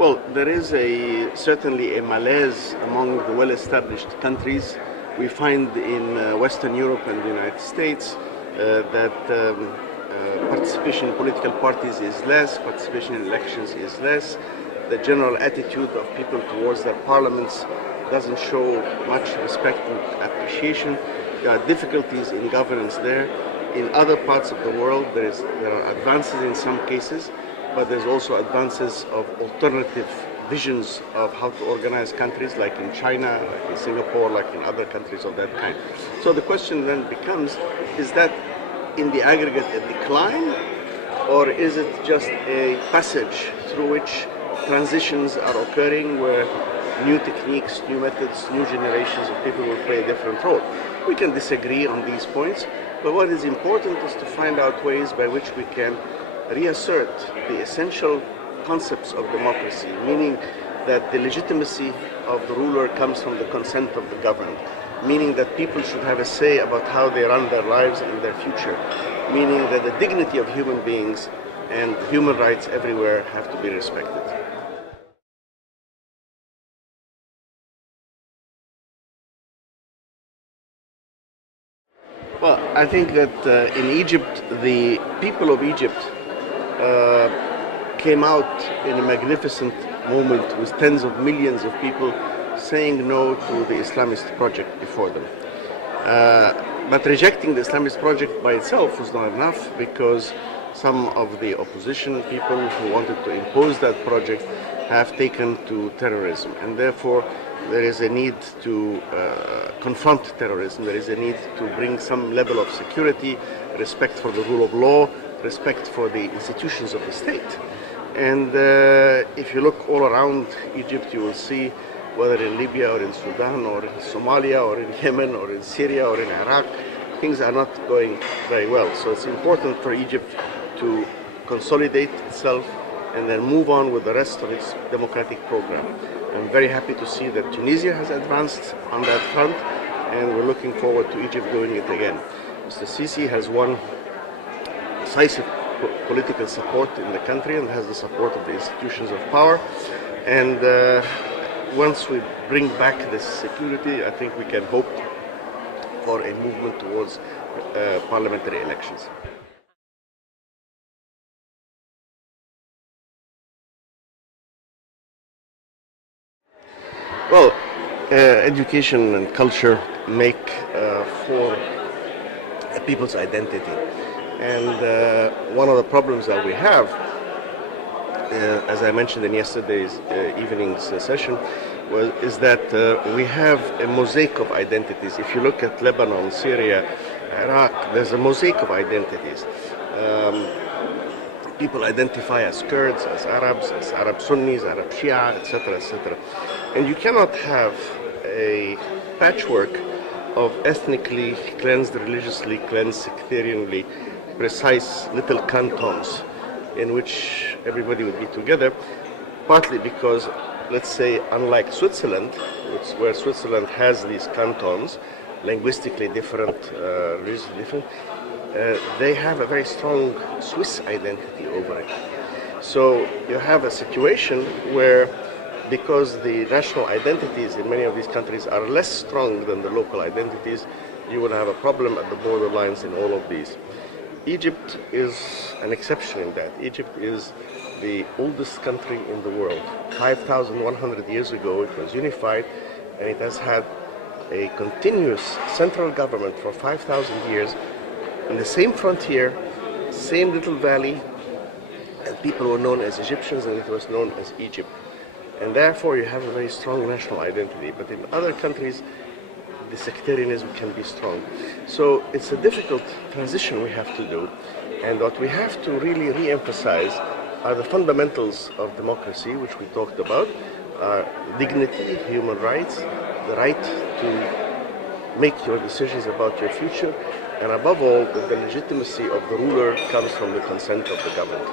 Well, there is certainly a malaise among the well-established countries. We find in Western Europe and the United States that participation in political parties is less, participation in elections is less. The general attitude of people towards their parliaments doesn't show much respect and appreciation. There are difficulties in governance there. In other parts of the world, there are advances in some cases, but there's also advances of alternative visions of how to organize countries, like in China, like in Singapore, like in other countries of that kind. So the question then becomes, is that in the aggregate a decline, or is it just a passage through which transitions are occurring where new techniques, new methods, new generations of people will play a different role? We can disagree on these points, but what is important is to find out ways by which we can reassert the essential concepts of democracy, meaning that the legitimacy of the ruler comes from the consent of the governed, meaning that people should have a say about how they run their lives and their future, meaning that the dignity of human beings and human rights everywhere have to be respected. Well, I think that in Egypt, the people of Egypt came out in a magnificent moment with tens of millions of people saying no to the Islamist project before them. But rejecting the Islamist project by itself was not enough, because some of the opposition people who wanted to impose that project have taken to terrorism, and therefore there is a need to confront terrorism. There is a need to bring some level of security, respect for the rule of law, respect for the institutions of the state. And if you look all around Egypt, you will see, whether in Libya or in Sudan or in Somalia or in Yemen or in Syria or in Iraq, things are not going very well. So it's important for Egypt to consolidate itself and then move on with the rest of its democratic program. I'm very happy to see that Tunisia has advanced on that front, and we're looking forward to Egypt doing it again. Mr. Sisi has won decisive political support in the country and has the support of the institutions of power. And once we bring back this security, I think we can hope for a movement towards parliamentary elections. Well, education and culture make for a people's identity. And one of the problems that we have, as I mentioned in yesterday's evening's session, is that we have a mosaic of identities. If you look at Lebanon, Syria, Iraq, there's a mosaic of identities. People identify as Kurds, as Arab Sunnis, Arab Shia, etc., etc. And you cannot have a patchwork of ethnically cleansed, religiously cleansed, sectarianly precise little cantons in which everybody would be together, partly because, let's say, unlike Switzerland, where Switzerland has these cantons, linguistically different, religiously different, they have a very strong Swiss identity over it. So you have a situation where, because the national identities in many of these countries are less strong than the local identities, you would have a problem at the borderlines in all of these. Egypt is an exception in that. Egypt is the oldest country in the world. 5,100 years ago it was unified, and it has had a continuous central government for 5,000 years in the same frontier, same little valley, and people were known as Egyptians and it was known as Egypt. And therefore you have a very strong national identity. But in other countries, the sectarianism can be strong. So it's a difficult transition we have to do. And what we have to really re-emphasize are the fundamentals of democracy, which we talked about, dignity, human rights, the right to make your decisions about your future, and above all, that the legitimacy of the ruler comes from the consent of the governed.